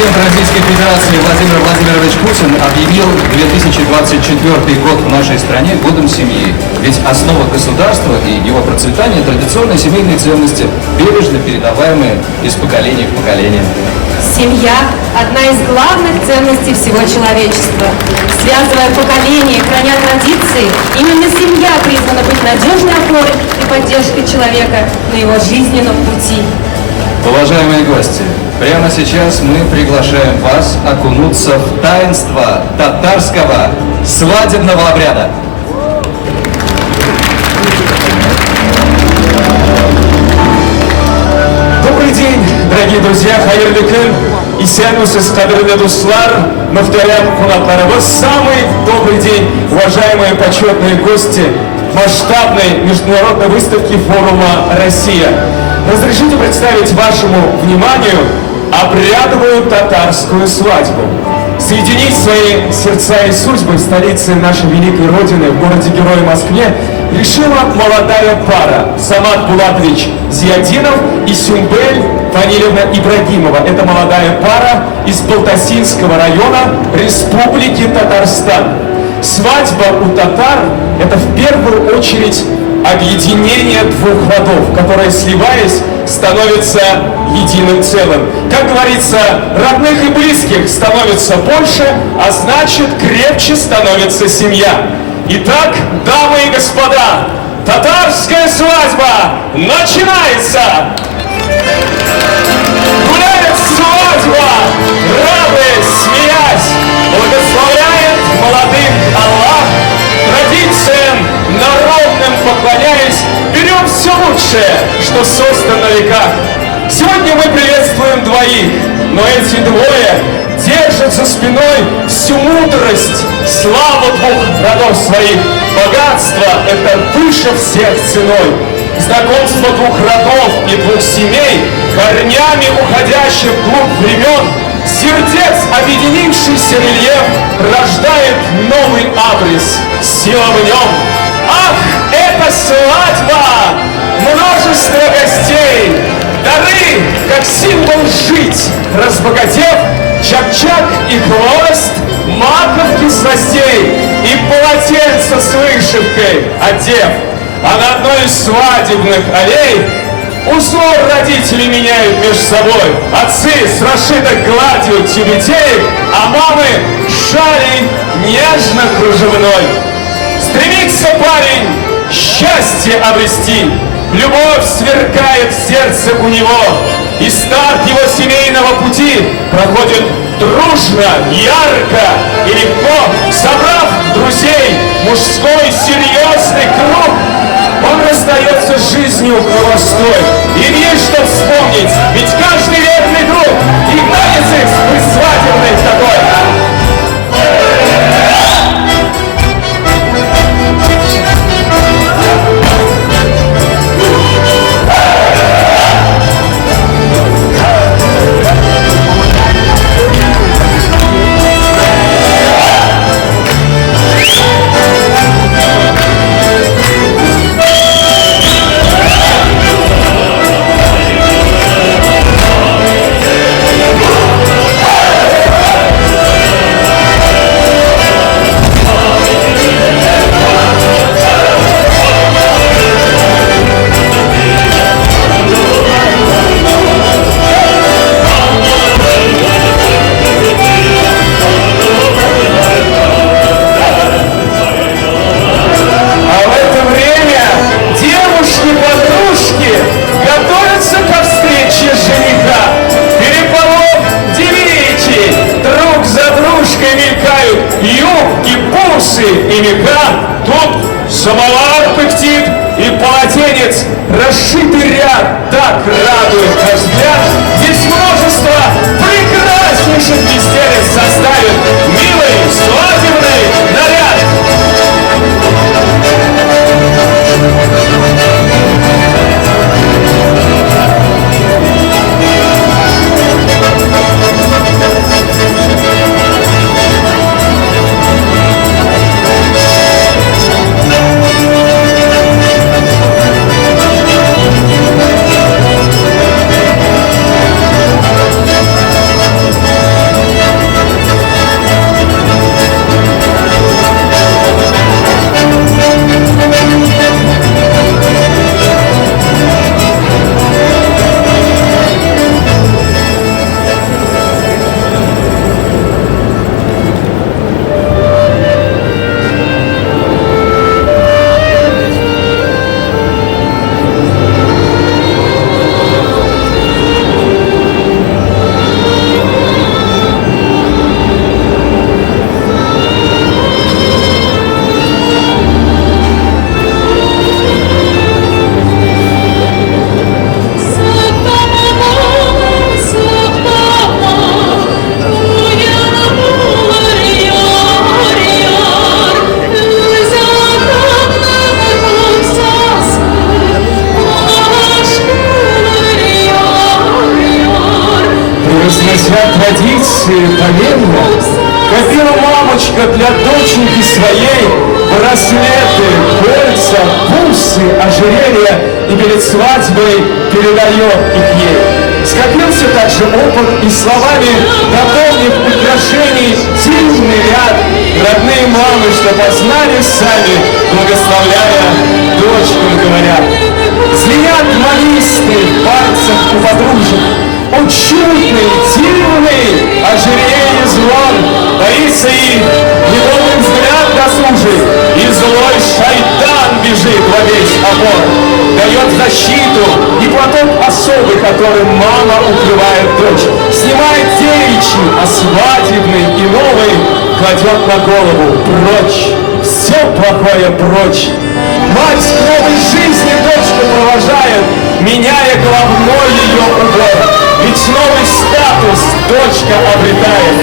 Президент Российской Федерации Владимир Владимирович Путин объявил 2024 год в нашей стране годом семьи. Ведь основа государства и его процветания – традиционные семейные ценности, бережно передаваемые из поколения в поколение. Семья – одна из главных ценностей всего человечества. Связывая поколения, храня традиции, именно семья призвана быть надежной опорой и поддержкой человека на его жизненном пути. Уважаемые гости, прямо сейчас мы приглашаем вас окунуться в таинство татарского свадебного обряда. Добрый день, дорогие друзья, хайырлы күн, исәнмесез кадерле дуслар, мөхтәрәм кунакларыбыз, самый добрый день, уважаемые почетные гости масштабной международной выставки форума «Россия». Разрешите представить вашему вниманию обрядовую татарскую свадьбу. Соединить свои сердца и судьбы в столице нашей великой Родины, в городе-герое Москве, решила молодая пара Самат Булатович Зиядинов и Сюмбель Фанилевна Ибрагимова. Это молодая пара из Балтасинского района Республики Татарстан. Свадьба у татар – это в первую очередь объединение двух родов, которые, сливаясь, становятся единым целым. Как говорится, родных и близких становится больше, а значит, крепче становится семья. Итак, дамы и господа, татарская свадьба начинается! Гуляет свадьба, радуясь, смеясь, благословляет молодых Аллах, традициям народным поклоняясь, берем все лучшее, что создано на веках. Сегодня мы приветствуем двоих, но эти двое держат за спиной всю мудрость, славу двух родов своих. Богатство — это выше всех ценой. Знакомство двух родов и двух семей, корнями уходящих вглубь времен, сердец, объединившийся рельеф, рождает новый адрес, сила в нем. Ах, это свадьба! Множество гостей, дары, как символ жить, разбогатев, чак-чак и хвост, маковки сластей и полотенце с вышивкой одев. А на одной из свадебных аллей узор родители меняют между собой. Отцы с расшитой гладью тюбетеек, а мамы шалей нежно-кружевной. Стремится парень счастье обрести, любовь сверкает в сердце у него, и старт его семейного пути проходит дружно, ярко и легко. Собрав друзей, мужской серьезный круг, он расстается с жизнью холостой. Им есть что вспомнить, ведь каждый верный друг и танец их свадебный такой. И меха, тут самовар пыхтит, и полотенец, расшитый ряд, так радует наш взгляд. Здесь множество прекраснейших безделец составит милый свадебный наряд. Вознося традиции поверья, копила мамочка для доченьки своей браслеты, кольца, бусы, ожерелья и перед свадьбой передает их ей. Скопился также опыт и словами, дополнив украшений дивный ряд, родные мамы, что познали сами, благословляя дочкам говорят. Звенят молисты в пальцах у подружек, о чудный, дивный ожерелье звон, боится их недобрый взгляд досужий, и злой шайтан бежит во весь опор, дает защиту и платок особый, которым мама укрывает дочь, снимает девичий, а свадебный и новый кладет на голову прочь, все плохое прочь. Мать к новой жизни дочку провожает, меняя головной ее убор. Ведь новый статус дочка обретает,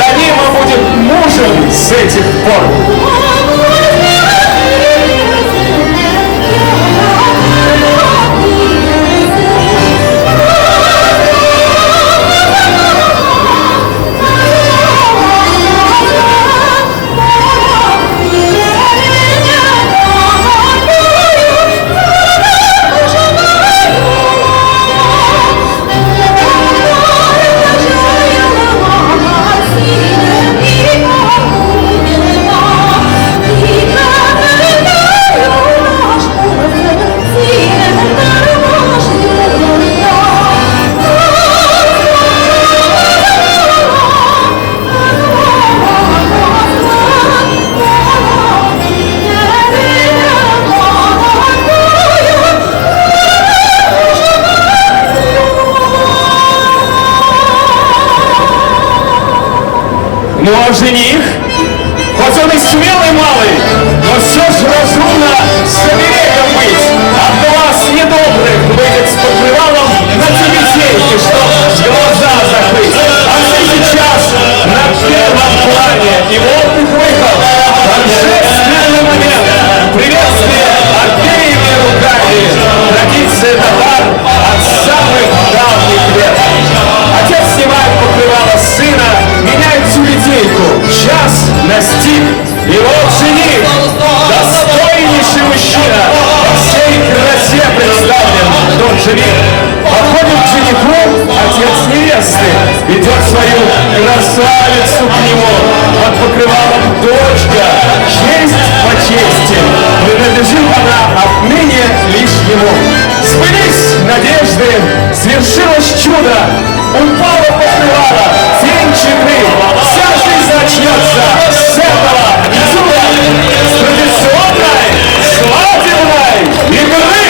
ранима будет мужем с этих пор. Ну а жених, хоть он и смелый малый, но все же разумно с оберегом быть. От глаз недобрых выйдет с покрывалом на тюбетейке, чтоб глаза закрыть. А ты сейчас на первом плане, и вот их выход, торжественный момент, приветствие обеими руками, традиция татар от самых давних лет. Отец снимает покрывало сына, меняет тюбетейку, час настиг, и вот жених, достойнейший мужчина, во всей красе представлен тот жених. Подходит к жениху отец невесты, ведет свою красавицу к нему, под покрывалом дочка, честь по чести, принадлежит она отныне лишь ему. Сбылись надежды, свершилось чудо, упало покрывало, тень четыре, вся жизнь начнется с этого чуда, с традиционной свадебной игры.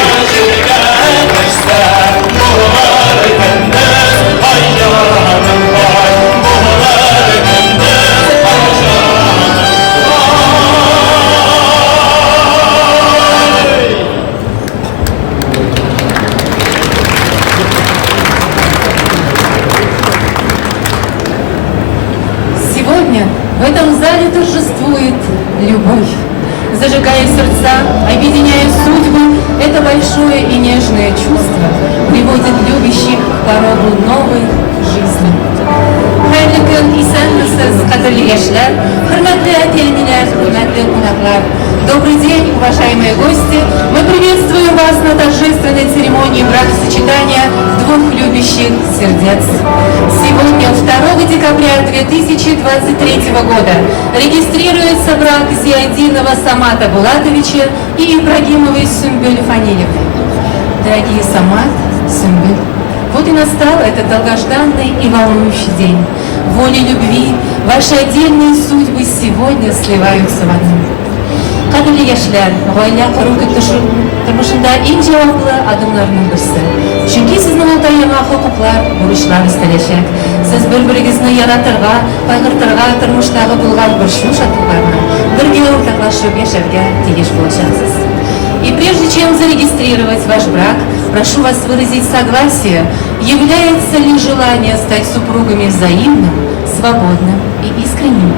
Сегодня в этом зале торжествует любовь. Зажигая сердца, объединяя судьбы, это большое и нежное чувство приводит любящих к порогу новой жизни. Hayırlı gün, исәнмесез, кадерле яшьләр, хөрмәтле әти-әниләр, хөрмәтле кунаклар. Добрый день, уважаемые гости! Мы приветствуем вас на торжественной церемонии бракосочетания двух любящих сердец. Сегодня, 2 декабря 2023 года, регистрируется брак Зиядинова Самата Булатовича и Ибрагимовой Сюмбюль Фанилевой. Дорогие Самат, Сюмбюль, вот и настал этот долгожданный и волнующий день. Волей любви ваши отдельные судьбы сегодня сливаются в одну. Кадерле яшьләр, гаилә кору тормышында иң җаваплы адымларның берсе. Чөнки сезнең ул яңа хокуклар, бурычлар өстәләчәк. Сез бер-берегезне яратырга, кайгыртырга, тормыштагы булган борчу шатлыкларны бергә уртаклашып яшәргә тиеш булачаксыз. И прежде чем зарегистрировать ваш брак, прошу вас выразить согласие, является ли желание стать супругами взаимным, свободным и искренним.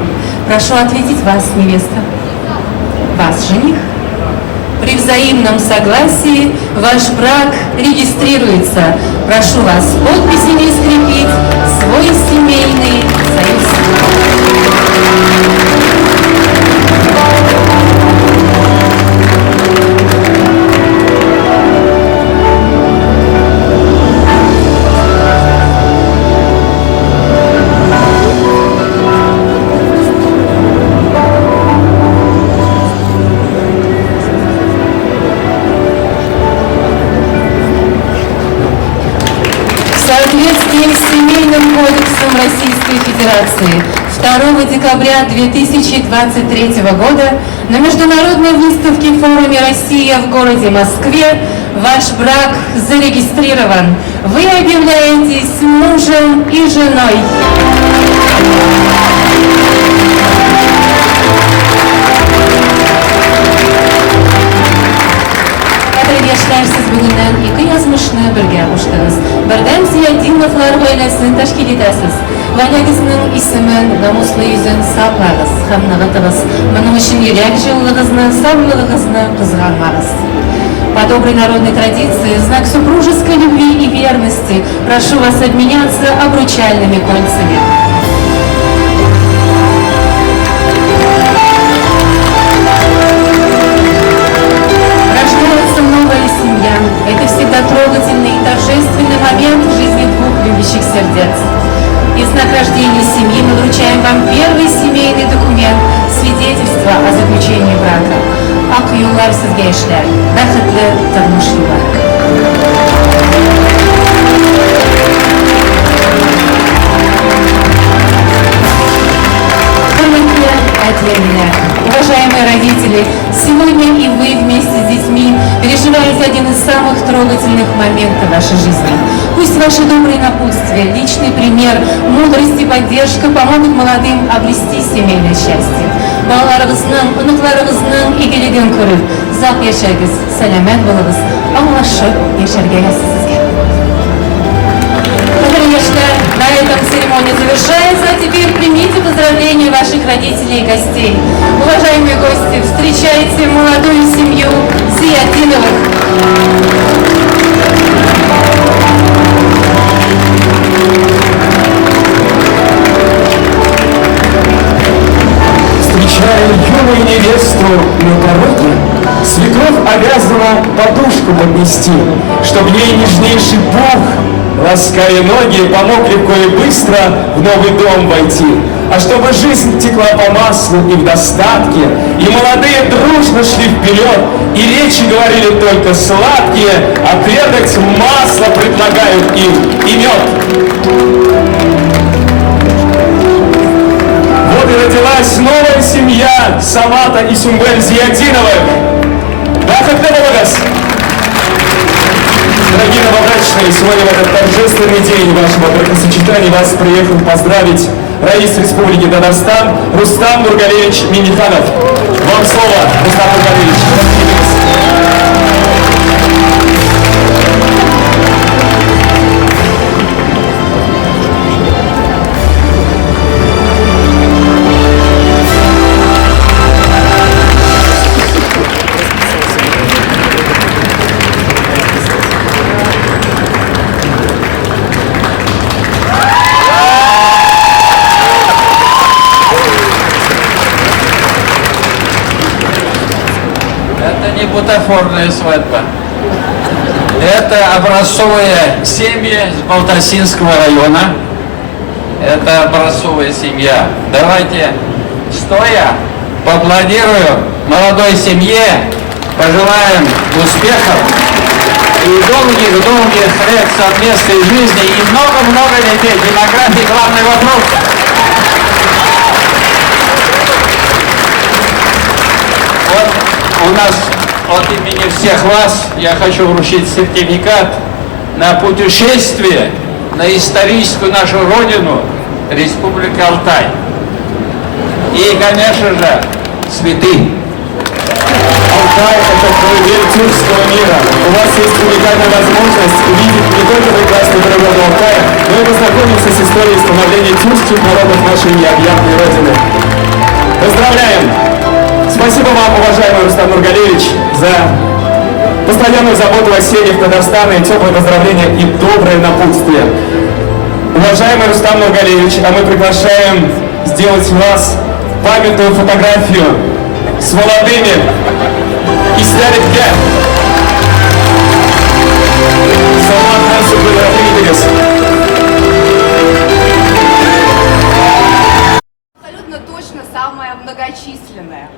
Прошу ответить вас, невеста. Вас, жених. При взаимном согласии ваш брак регистрируется. Прошу вас подписями скрепить свой Уголовным кодексом Российской Федерации 2 декабря 2023 года на международной выставке в форуме «Россия» в городе Москве ваш брак зарегистрирован. Вы объявляетесь мужем и женой. Яшьләрсез бүгеннән 2 язмышны бергә куштыгыз. Бердәм Зиятдиновлар гаиләсен тәшкил итәсез. Гаиләгезнең исемен, намуслы йөзен саклагыз һәм ныгытыгыз. Моның өчен йөрәк җылылыгызны, сафлыгыгызны кызганмагыз. По доброй народной традиции, в знак супружеской любви и верности, прошу вас обменяться обручальными кольцами. Это всегда трогательный и торжественный момент в жизни двух любящих сердец. И в знак рождения семьи мы вручаем вам первый семейный документ, свидетельство о заключении брака. Ак юллар сезгә эшләр, бәхетле тормыш юллары. Уважаемые родители, сегодня и вы вместе с детьми переживаете один из самых трогательных моментов вашей жизни. Пусть ваши добрые напутствия, личный пример, мудрость и поддержка помогут молодым обрести семейное счастье. Балаларыгызның, оныкларыгызның игелеген күреп, зак яшәгез, сәламәт булыгыз, аңлашып яшәргә сезгә. На этом церемония завершается, а теперь примите поздравления ваших родителей и гостей. Уважаемые гости, встречайте молодую семью Зиятдиновых. Встречая юную невесту на пороге, свекровь обязана подушку поднести, чтоб ей нежнейший Бог, лаская ноги, помог легко и быстро в новый дом войти. А чтобы жизнь текла по маслу и в достатке, и молодые дружно шли вперед, и речи говорили только сладкие, отведать масло предлагают им и мед. Вот и родилась новая семья Самата и Сюмбель Зиятдиновых. Да, как ты молодец? Дорогие новобрачные, сегодня в этот торжественный день вашего бракосочетания вас приехал поздравить раис Республики Татарстан Рустам Нургалевич Миниханов. Вам слово, Рустам Нургалевич. Бутафорная свадьба. Это образцовые семьи с Балтасинского района. Это образцовая семья. Давайте стоя поаплодируем молодой семье, пожелаем успехов и долгих лет совместной жизни и много-много детей. Демография — главный вопрос. Вот у нас от имени всех вас я хочу вручить сертификат на путешествие на историческую нашу родину, Республика Алтай. И, конечно же, цветы. Алтай – это колыбель тюркского мира. У вас есть уникальная возможность увидеть не только прекрасную природу Алтая, но и познакомиться с историей становления тюркских народов нашей необъятной родины. Поздравляем! Спасибо вам, уважаемый Рустам Нургалевич, за постоянную заботу о семьях Татарстана и теплые поздравления и доброе напутствие. Уважаемый Рустам Нургалевич, а мы приглашаем сделать вас памятную фотографию с молодыми и сняли где? Абсолютно точно самое многочисленное.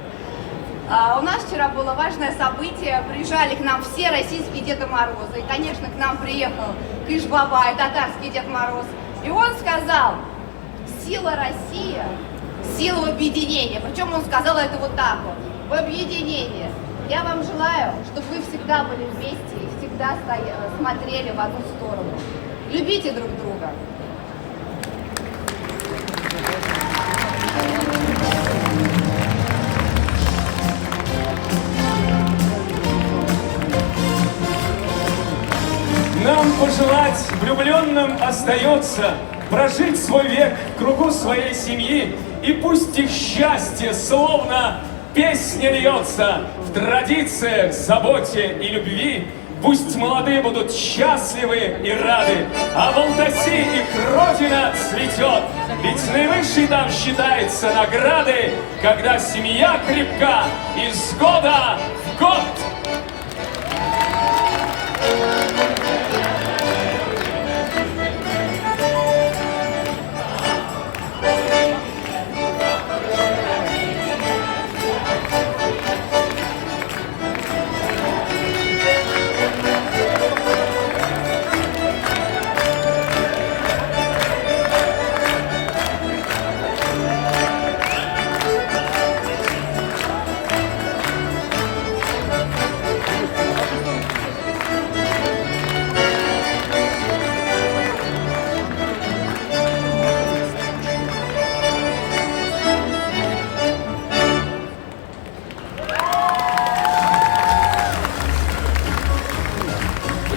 У нас вчера было важное событие. Приезжали к нам все российские Деды Морозы. И, конечно, к нам приехал Кыш-Бабай, татарский Дед Мороз. И он сказал, сила России, сила в объединении. Причем он сказал это вот так вот, в объединении. Я вам желаю, чтобы вы всегда были вместе и всегда смотрели в одну сторону. Любите друг друга. Нам пожелать влюбленным остается прожить свой век в кругу своей семьи, и пусть их счастье словно песня льется в традициях, заботе и любви. Пусть молодые будут счастливы и рады, а в Алтаси их родина цветет. Ведь наивысшей там считается награды, когда семья крепка из года в год.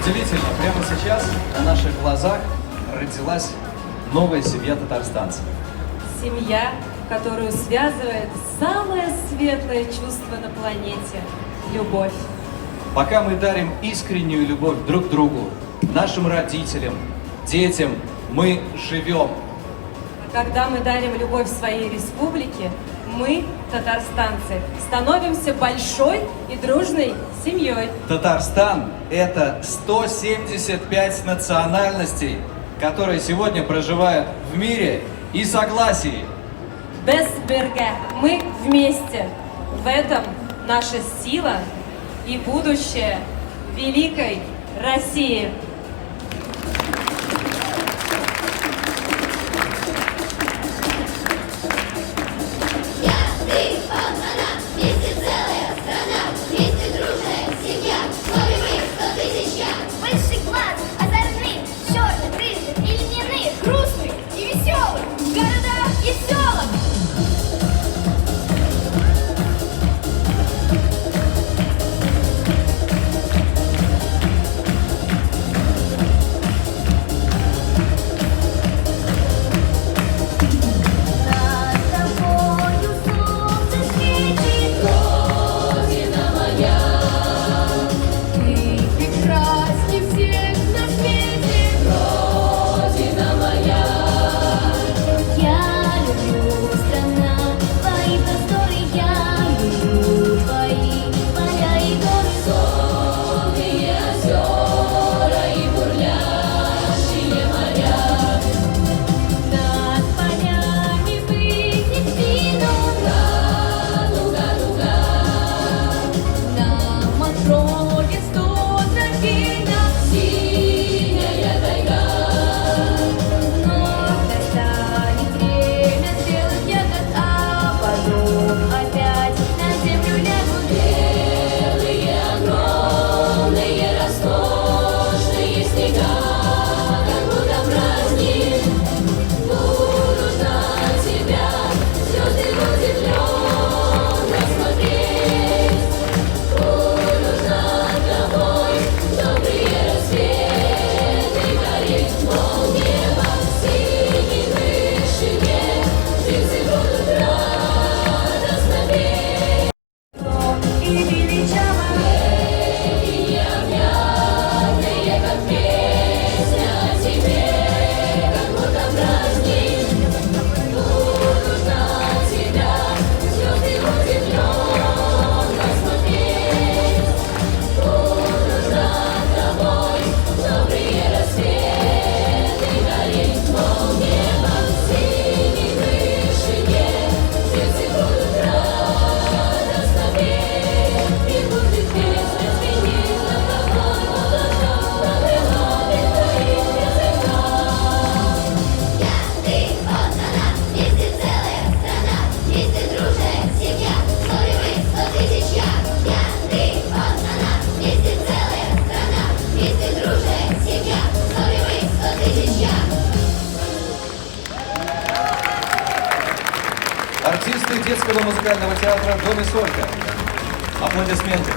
Удивительно, прямо сейчас на наших глазах родилась новая семья татарстанцев. Семья, которую связывает самое светлое чувство на планете – любовь. Пока мы дарим искреннюю любовь друг другу, нашим родителям, детям, мы живем. А когда мы дарим любовь своей республике, мы, татарстанцы, становимся большой и дружной семьей. Татарстан – это 175 национальностей, которые сегодня проживают в мире и согласии. Бесберге, мы вместе. В этом наша сила и будущее великой России. Больших глаз, озорных, черных, рыжих и льняных, грустных и веселых, в городах и селах. артисты детского музыкального театра в Доме Солька. Аплодисменты.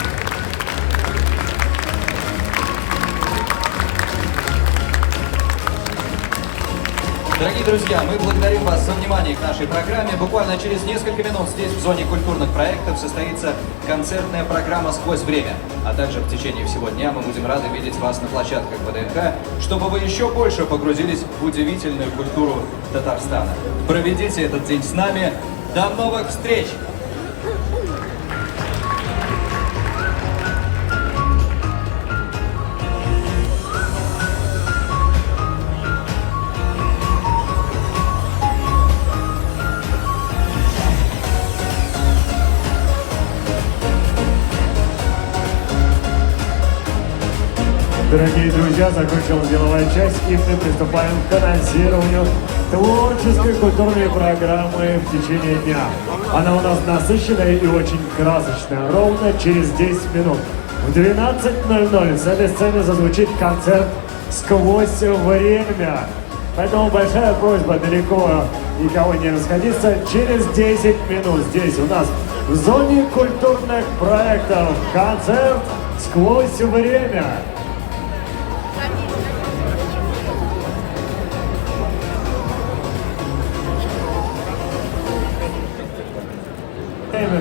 Дорогие друзья, мы благодарим вас за внимание к нашей программе. Буквально через несколько минут здесь, в зоне культурных проектов, состоится концертная программа «Сквозь время». А также в течение всего дня мы будем рады видеть вас на площадках ВДНХ, чтобы вы еще больше погрузились в удивительную культуру Татарстана. Проведите этот день с нами. До новых встреч! Дорогие друзья, закончилась деловая часть, и мы приступаем к анонсированию творческой культурной программы в течение дня. Она у нас насыщенная и очень красочная. Ровно через 10 минут в 12:00 с этой сцены зазвучит концерт «Сквозь время». Поэтому большая просьба далеко никого не расходиться. Через 10 минут здесь у нас в зоне культурных проектов концерт «Сквозь время».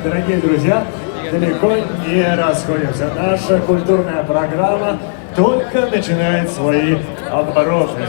Дорогие друзья, далеко не расходимся. Наша культурная программа только начинает свои обороты.